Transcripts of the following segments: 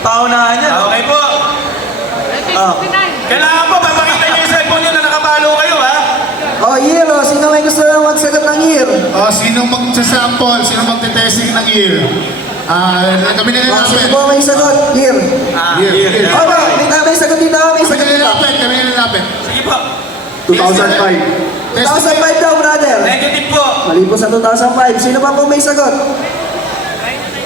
Paunahan niya. Okay po. Kailangan po, papakita niyo yung cellphone niyo na nakapalo kayo, ha? Oh, year, oh. Sino may gusto na magsagot ng year? Sinong magsasample? Sinong magte-testing ng ear? Kami na Oh, sino nilapit. po may sagot? Year. Ear. Oh, may sagot dito, may Kami sagot na dito. nilapit. Kami na nilapit. Sige po. 2005 daw, brother. Negative po. Mali po sa 2005. Sino pa po may sagot?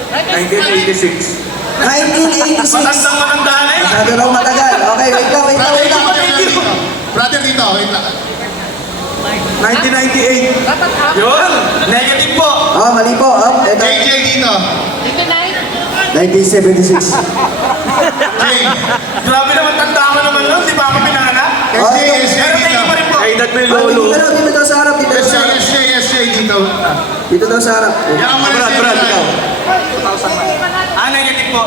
1986. 1986. Matandang-matandaan na yun. Masyado raw matagal. Okay, wait lang. Brother dito, wait lang. 1998. Yun. Negative po. Oh, mali po. Oh, ito. JJ dito. 1976. Jay. Grabe naman, tanda ka naman nun. Di ba ako pinanganak? SJ, Oh, SJ Pero dito. tingin pa rin po. Kay Dad May Oh, Lolo. dito daw sa harap. Dito daw sa harap. SJ dito. Dito daw sa harap. Yan mo na Brad, ikaw. Negative po.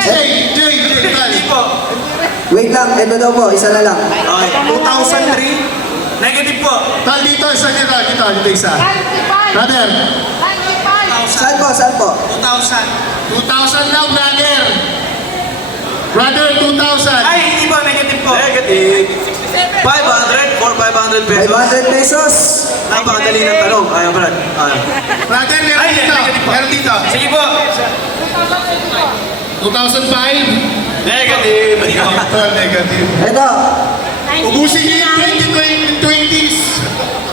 Jay, Hindi po. Wait lang. Ito daw po. Isa na lang. Okay. 2003. Negative po. Tal dito, isa dito. Dito isa. Brother. Saan po? Saan po? 2000. 2,000 lang, brother. Brother, 2,000. Ay, hindi po. Negative po. Negative. 500 for 500 pesos. 500 pesos. Napakadali ng tanong. Ayan, Brad. Ayan. Brother, Ay, meron dito. negative po. Meron dito. Sige po. 2005. Negative. Negative. Ito. Ubusin niyo yung 2020s.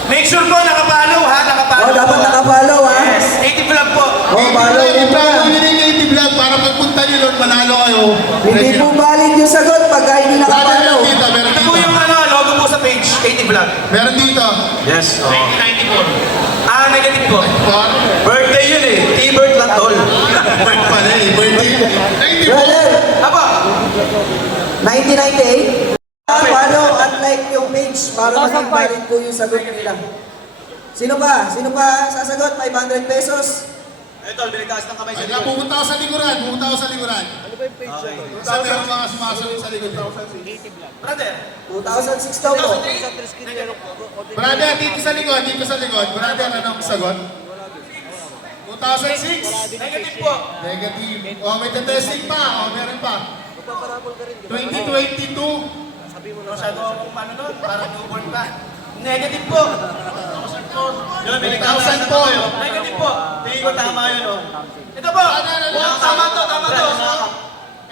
Make sure po nakapalo, ha? Nakapalo. Oh, dapat nakapollow, ha? Yes. 80 vlog po. Oh, follow mo pa. I-follow niyo yung native vlog para pagpunta niyo doon, manalo kayo. Hindi po valid yung sagot pagka hindi Brother, nakapollow. meron dito, meron Ito po dito. yung logo po sa page, 80 vlog. Meron dito. Yes. Oh. 1994. Negative po. Birthday yun eh. T-bird lang tol. Bird pala eh, birthday. 94. Brother, Aba, 1998. Follow unlike yung page para maging valid po yung sagot nila. Sino pa? Sino pa sasagot? 500 pesos? Ito, binigtaas ng kamay sa Ay, likod. pumunta ako sa likuran, pumunta ako sa likuran. Ano ba yung page na? Sabi ang mga sumasalit sa likod. brother. 2006 daw po. Brother, dito sa likod. Brother, anong sagot? 2006? Negative po. Negative. May testing pa. Meron pa. 2022. Masyado akong paano nun, parang newborn pa. Negative po. Yun, binigtaas 1,000 po. Negative po. Tingin ko tama yun oh. Ito po. Tama to, tama to.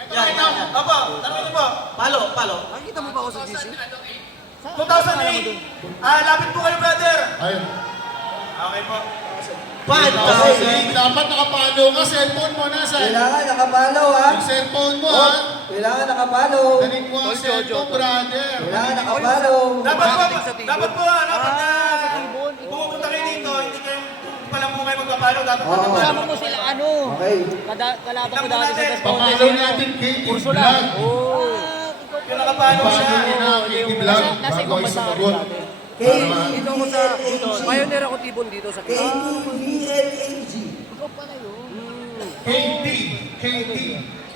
Yan. Opo, tama to po. Palo, palo. 2008. Lapit po kayo, brother. Ayun. Okay po. 5,000. Dapat nakapalo ka. Cellphone mo nasa. Kailangan nakapollow, ha? Yung cellphone mo, ha? Kailangan nakapollow. Galing mo ang cellphone, brother. Kailangan nakapollow. Dapat po, pumupunta kayo dito, hindi kayo, pa lang po kayo magpapalo, dapat Oo. Kasama mo sila ano? Okay. Kalaban ko dati sa Papalo natin KT Vlog. yung nakapalo siya. Papalo na KT Vlog. Nasa Bago ibang ay bansa sumagot. Dito ako sa dito. Pioneer ako tibon dito sa KTVLAG. KT.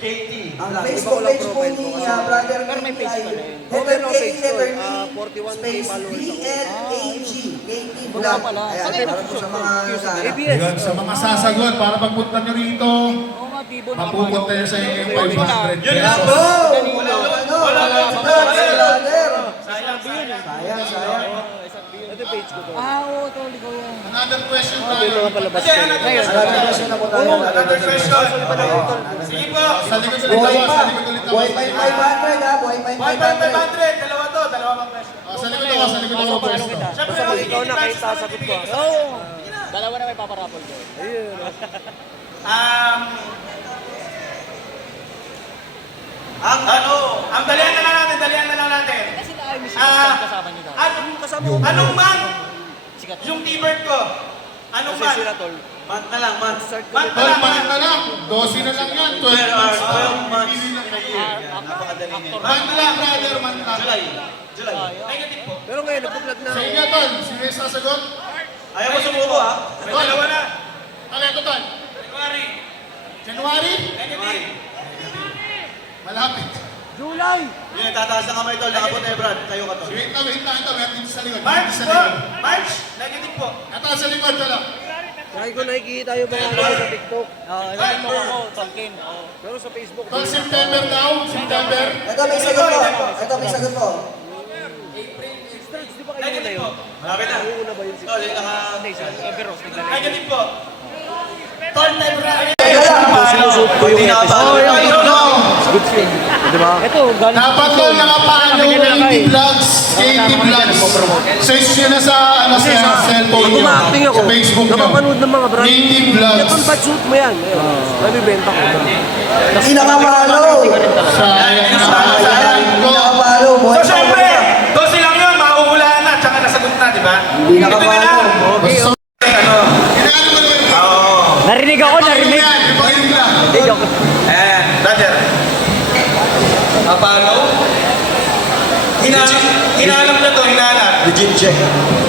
KT. Ang Facebook page po ni Brother Pero may page ay pala yun. letter Meron K, page ko, letter E, 41K space followers ako. VLAG. KT Wala Vlog. pala. Ayan, Sakay para po sa mga naghahanap. ABS. Yan, sa mga sasagot, para pagpunta nyo rito, Oo nga, tibon. mapupunta nyo sa inyo yung 500 Yun lang pesos. Oh! Brother. Sayang. Sayang. Ito yung page ko to. Oo, ito ligaw yan. Another question Yung tayo. mga palabas ko. Ngayon. Another question na po tayo. Another question. Sige po. Sa likod ulit Buhay ako, pa. sa likod ulit ako. Buhay pa yung 500, ha? Buhay pa yung 500. 1,500. Dalawa to, dalawa pang question. Sa likod ako, sa likod ako. Paano kita? Siyempre, Basta pag hindi ikaw na tayo kahit sasagot ko. Oo. Dalawa na may paparapol ko. Ayun. Ang dalian na lang natin. Kasi na ay mission kasama niyo daw. Anong month? Sikat. Yung T-bird ko. Anong Kasi month? sila tol. Month na lang, month. Start ko. Month na Tol, lang, month month. na lang. 12 na lang yan. 12 12 months. hours, 12 months Pipili lang. in a year. Yan, napakadali nito. Month na lang, brother. Month lang. July. July. Negative po. Pero ngayon, nagpa-vlog na. Sa inyo, Tol. Sino yung sasagot? Ayaw mo sumuko ha? May dalawa na. Ano ito, Tol? January. January? Negative. Malapit. July! Yun, tataas ng kamay tol. Nakabot na Brad. Tayo ka tol. Wait lang. Ito. Meron dito sa likod. March Dito sa po. likod. March. Negative po. Ito sa likod, Tol. Lagi ko nakikita yung mga ano sa TikTok. Sabi mo ako, Tolkien. Oo. Pero sa Facebook. Tol, September daw, September. Ito, may sagot po. Ito, may sagot po. Strokes, di ba kayo muna yun? Malapit na. Una ba yun? Tol, yung naka... Everos, Ay, ganun po. Tol, February. Sinusuot ko Hindi yung nakapalo episode. tayo, no? Good thing. Di ba? Ito, galing. Dapat tol nakapaano KT Vlogs, KT Vlogs. Search nyo na sa, ano, sa cellphone nyo. Umaacting ako. Sa Facebook nyo. Napapanood ng mga brand. KT Ito, Vlogs. ba't suit mo yan? Nabibenta ko. Hindi nakapalo. Sayang na Sayang, sayang hindi ko. nakapalo. So, Buhay pa syempre, ba? 12 lang yun, mauulaan na, tsaka nasagot na, di ba? Hindi Ito na nakapalo. lang. Basta, Ano? inaano mo naman. Oo. Narinig ako, Ipagin mo yan, ipagin mo lang. Ayan, brother. Apalo? Hinahanap na to, hinahanap. Legit check.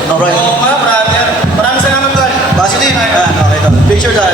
Alright. Oo nga, brother. Maraming salamat, tol. Positive. Okay, tol. Picture tayo.